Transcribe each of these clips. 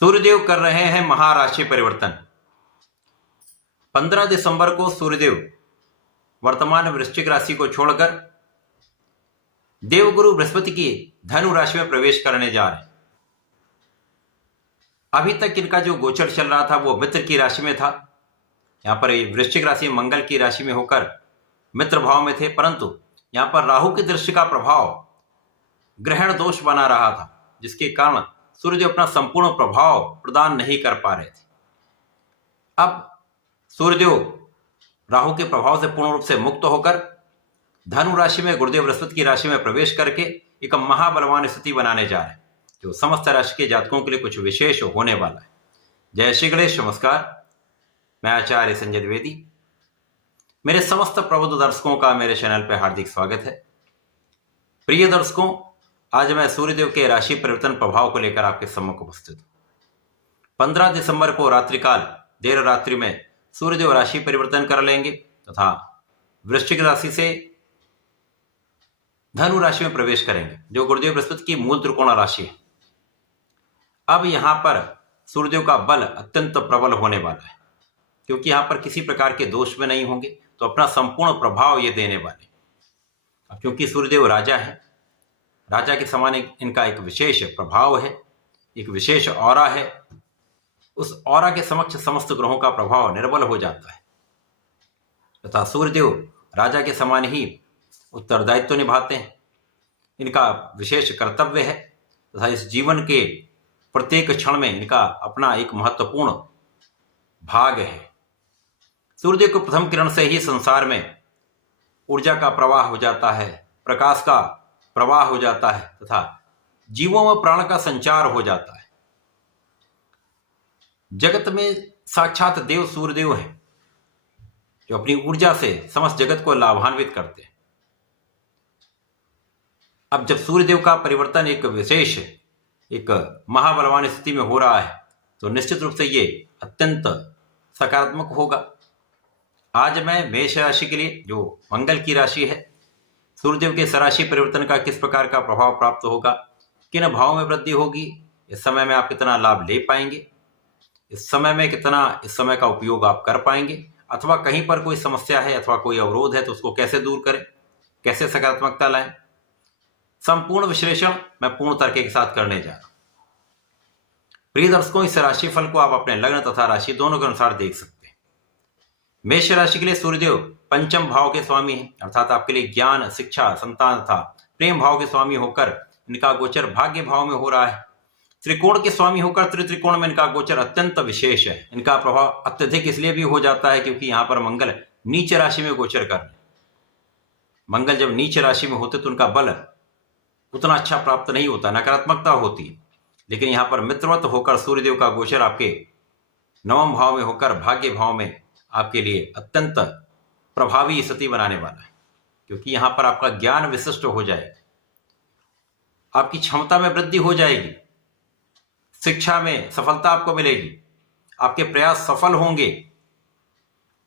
सूर्यदेव कर रहे हैं महाराशि परिवर्तन। 15 दिसंबर को सूर्यदेव वर्तमान वृश्चिक राशि को छोड़कर देवगुरु बृहस्पति की धनु राशि में प्रवेश करने जा रहे हैं। अभी तक इनका जो गोचर चल रहा था वो मित्र की राशि में था। यहां पर वृश्चिक राशि मंगल की राशि में होकर मित्र भाव में थे, परंतु यहां पर राहु की दृष्टि का प्रभाव ग्रहण दोष बना रहा था, जिसके कारण सूर्यदेव अपना संपूर्ण प्रभाव प्रदान नहीं कर पा रहे थे। अब सूर्यदेव राहु के प्रभाव से पूर्ण रूप से मुक्त होकर धनु राशि में गुरुदेव बृहस्पति की राशि में प्रवेश करके एक महाबलवान स्थिति बनाने जा रहे हैं, जो समस्त राशि के जातकों के लिए कुछ विशेष होने वाला है। जय श्री गणेश। नमस्कार, मैं आचार्य संजय द्विवेदी। मेरे समस्त प्रबुद्ध दर्शकों का मेरे चैनल पर हार्दिक स्वागत है। प्रिय दर्शकों, आज मैं सूर्यदेव के राशि परिवर्तन प्रभाव को लेकर आपके सम्मुख उपस्थित हूं। 15 दिसंबर को रात्रिकाल देर रात्रि में सूर्यदेव राशि परिवर्तन कर लेंगे तथा वृश्चिक राशि से धनु राशि में प्रवेश करेंगे, जो गुरुदेव बृहस्पति की मूल त्रिकोण राशि है। अब यहां पर सूर्यदेव का बल अत्यंत प्रबल होने वाला है, क्योंकि यहां पर किसी प्रकार के दोष में नहीं होंगे, तो अपना संपूर्ण प्रभाव ये देने वाले। अब क्योंकि सूर्यदेव राजा है, राजा के समान इनका एक विशेष प्रभाव है, एक विशेष ऑरा है। उस ऑरा के समक्ष समस्त ग्रहों का प्रभाव निर्बल हो जाता है तथा सूर्यदेव राजा के समान ही उत्तरदायित्व निभाते हैं। इनका विशेष कर्तव्य है तथा इस जीवन के प्रत्येक क्षण में इनका अपना एक महत्वपूर्ण भाग है। सूर्यदेव को प्रथम किरण से ही संसार में ऊर्जा का प्रवाह हो जाता है, प्रकाश का प्रवाह हो जाता है तथा जीवों में प्राण का संचार हो जाता है। जगत में साक्षात देव सूर्यदेव हैं, जो अपनी ऊर्जा से समस्त जगत को लाभान्वित करते हैं। अब जब सूर्यदेव का परिवर्तन एक विशेष एक महाबलवान स्थिति में हो रहा है, तो निश्चित रूप से ये अत्यंत सकारात्मक होगा। आज मैं मेष राशि के लिए, जो मंगल की राशि है, सूर्यदेव के राशि परिवर्तन का किस प्रकार का प्रभाव प्राप्त होगा, किन भावों में वृद्धि होगी, इस समय में आप कितना लाभ ले पाएंगे, इस समय में कितना इस समय का उपयोग आप कर पाएंगे, अथवा कहीं पर कोई समस्या है अथवा कोई अवरोध है तो उसको कैसे दूर करें, कैसे सकारात्मकता लाएं, संपूर्ण विश्लेषण मैं पूर्ण तर्क के साथ करने जा रहा हूं। प्रिय दर्शकों, इस राशिफल को आप अपने लग्न तथा राशि दोनों के अनुसार देख सकते हैं। मेष राशि के लिए सूर्यदेव पंचम भाव के स्वामी हैं, अर्थात आपके लिए ज्ञान, शिक्षा, संतान तथा प्रेम भाव के स्वामी होकर इनका गोचर भाग्य भाव में हो रहा है। त्रिकोण के स्वामी होकर त्रित्रिकोण में इनका गोचर अत्यंत विशेष है। इनका प्रभाव अत्यधिक इसलिए भी हो जाता है क्योंकि यहां पर मंगल नीच राशि में गोचर कर रहे हैं। मंगल जब नीच राशि में होते तो उनका बल उतना अच्छा प्राप्त नहीं होता, नकारात्मकता होती है। लेकिन यहां पर मित्रवत होकर सूर्यदेव का गोचर आपके नवम भाव में होकर भाग्य भाव में आपके लिए अत्यंत प्रभावी स्थिति बनाने वाला है, क्योंकि यहां पर आपका ज्ञान विशिष्ट हो जाएगा, आपकी क्षमता में वृद्धि हो जाएगी, शिक्षा में सफलता आपको मिलेगी, आपके प्रयास सफल होंगे,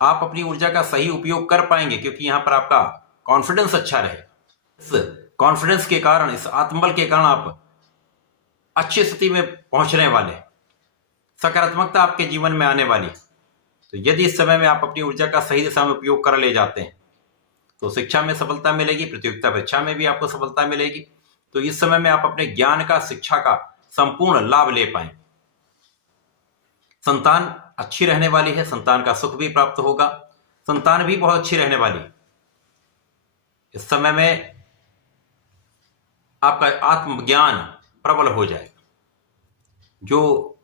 आप अपनी ऊर्जा का सही उपयोग कर पाएंगे, क्योंकि यहां पर आपका कॉन्फिडेंस अच्छा रहेगा। इस कॉन्फिडेंस के कारण, इस आत्मबल के कारण आप अच्छी स्थिति में पहुंचने वाले, सकारात्मकता आपके जीवन में आने वाली। तो यदि इस समय में आप अपनी ऊर्जा का सही दिशा में उपयोग कर ले जाते हैं तो शिक्षा में सफलता मिलेगी, प्रतियोगिता परीक्षा में भी आपको सफलता मिलेगी। तो इस समय में आप अपने ज्ञान का, शिक्षा का संपूर्ण लाभ ले पाएंगे। संतान अच्छी रहने वाली है, संतान का सुख भी प्राप्त होगा, संतान भी बहुत अच्छी रहने वाली है। इस समय में आपका आत्मज्ञान प्रबल हो जाएगा। जो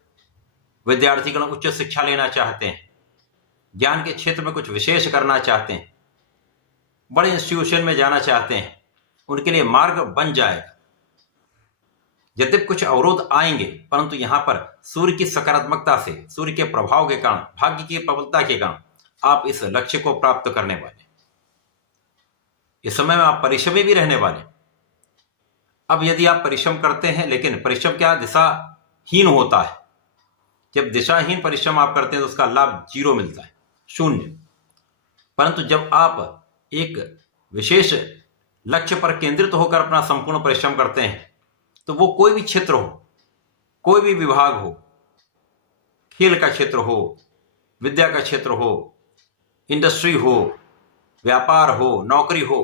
विद्यार्थीगण उच्च शिक्षा लेना चाहते हैं, ज्ञान के क्षेत्र में कुछ विशेष करना चाहते हैं, बड़े इंस्टीट्यूशन में जाना चाहते हैं, उनके लिए मार्ग बन जाएगा। यद्यपि कुछ अवरोध आएंगे, परंतु यहां पर सूर्य की सकारात्मकता से, सूर्य के प्रभाव के कारण, भाग्य की प्रबलता के कारण आप इस लक्ष्य को प्राप्त करने वाले। इस समय में आप परिश्रमी भी रहने वाले। अब यदि आप परिश्रम करते हैं, लेकिन परिश्रम क्या दिशाहीन होता है। जब दिशाहीन परिश्रम आप करते हैं तो उसका लाभ जीरो मिलता है, शून्य। परंतु जब आप एक विशेष लक्ष्य पर केंद्रित होकर अपना संपूर्ण परिश्रम करते हैं, तो वो कोई भी क्षेत्र हो, कोई भी विभाग हो, खेल का क्षेत्र हो, विद्या का क्षेत्र हो, इंडस्ट्री हो, व्यापार हो, नौकरी हो,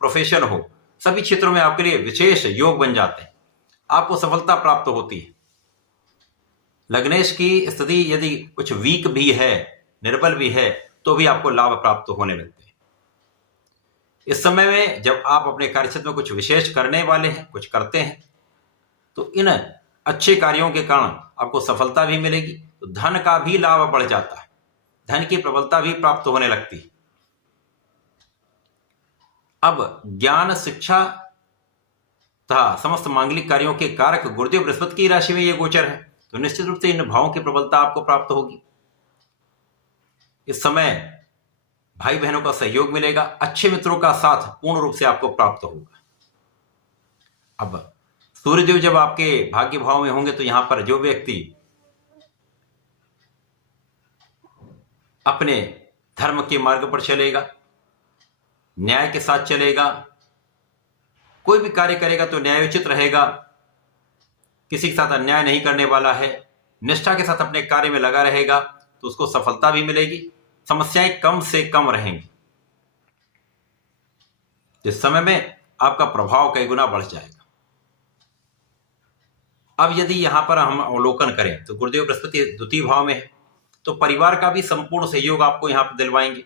प्रोफेशन हो, सभी क्षेत्रों में आपके लिए विशेष योग बन जाते हैं, आपको सफलता प्राप्त होती है। लग्नेश की स्थिति यदि कुछ वीक भी है, निर्बल भी है, तो भी आपको लाभ प्राप्त होने लगते हैं। इस समय में जब आप अपने कार्यक्षेत्र में कुछ विशेष करने वाले हैं, कुछ करते हैं, तो इन अच्छे कार्यों के कारण आपको सफलता भी मिलेगी, तो धन का भी लाभ बढ़ जाता है, धन की प्रबलता भी प्राप्त होने लगती है। अब ज्ञान, शिक्षा तथा समस्त मांगलिक कार्यों के कारक गुरुदेव बृहस्पति की राशि में यह गोचर है, तो निश्चित रूप से इन भावों की प्रबलता आपको प्राप्त होगी। इस समय भाई बहनों का सहयोग मिलेगा, अच्छे मित्रों का साथ पूर्ण रूप से आपको प्राप्त होगा। अब सूर्यदेव जब आपके भाग्य भाव में होंगे तो यहां पर जो व्यक्ति अपने धर्म के मार्ग पर चलेगा, न्याय के साथ चलेगा, कोई भी कार्य करेगा तो न्यायोचित रहेगा, किसी के साथ अन्याय नहीं करने वाला है, निष्ठा के साथ अपने कार्य में लगा रहेगा, तो उसको सफलता भी मिलेगी, समस्याएं कम से कम रहेंगी। इस समय में आपका प्रभाव कई गुना बढ़ जाएगा। अब यदि यहां पर हम अवलोकन करें तो गुरुदेव बृहस्पति द्वितीय भाव में है, तो परिवार का भी संपूर्ण सहयोग आपको यहां पर दिलवाएंगे,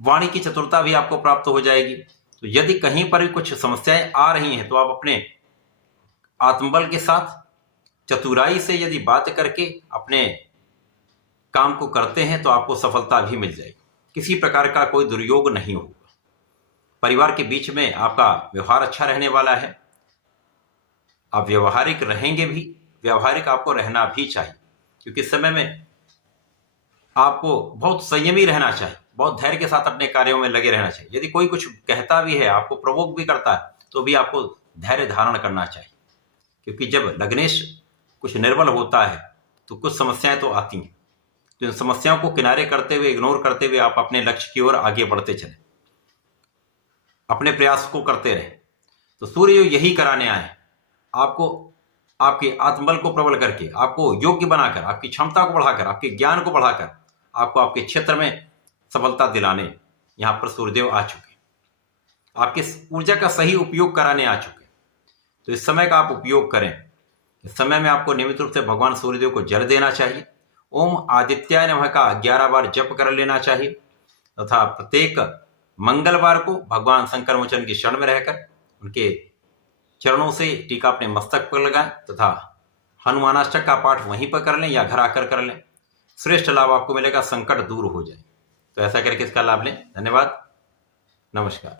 वाणी की चतुरता भी आपको प्राप्त हो जाएगी। तो यदि कहीं पर भी कुछ समस्याएं आ रही हैं तो आप अपने आत्मबल के साथ, चतुराई से यदि बात करके अपने काम को करते हैं तो आपको सफलता भी मिल जाएगी, किसी प्रकार का कोई दुर्योग नहीं होगा। परिवार के बीच में आपका व्यवहार अच्छा रहने वाला है, आप व्यवहारिक रहेंगे भी, व्यवहारिक आपको रहना भी चाहिए, क्योंकि इस समय में आपको बहुत संयमी रहना चाहिए, बहुत धैर्य के साथ अपने कार्यों में लगे रहना चाहिए। यदि कोई कुछ कहता भी है, आपको प्रवोक भी करता है, तो भी आपको धैर्य धारण करना चाहिए, क्योंकि जब लग्नेश कुछ निर्बल होता है तो कुछ समस्याएं तो आती हैं, तो इन समस्याओं को किनारे करते हुए, इग्नोर करते हुए आप अपने लक्ष्य की ओर आगे बढ़ते चले, अपने प्रयास को करते रहे। तो सूर्य यही कराने आए, आपको आपके आत्मबल को प्रबल करके, आपको योग्य बनाकर, आपकी क्षमता को बढ़ाकर, आपके ज्ञान को बढ़ाकर, आपको आपके क्षेत्र में सफलता दिलाने यहां पर सूर्यदेव आ चुके, आपके ऊर्जा का सही उपयोग कराने आ चुके। तो इस समय का आप उपयोग करें। इस समय में आपको नियमित रूप से भगवान सूर्यदेव को जल देना चाहिए, ओम आदित्याय नमः का 11 बार जप कर लेना चाहिए, तथा प्रत्येक मंगलवार को भगवान शंकर मोचन की शरण में रहकर उनके चरणों से टीका अपने मस्तक पर लगाएं, तथा हनुमानाष्टक का पाठ वहीं पर कर लें या घर आकर कर लें, श्रेष्ठ लाभ आपको मिलेगा, संकट दूर हो जाए। तो ऐसा करके इसका लाभ लें। धन्यवाद, नमस्कार।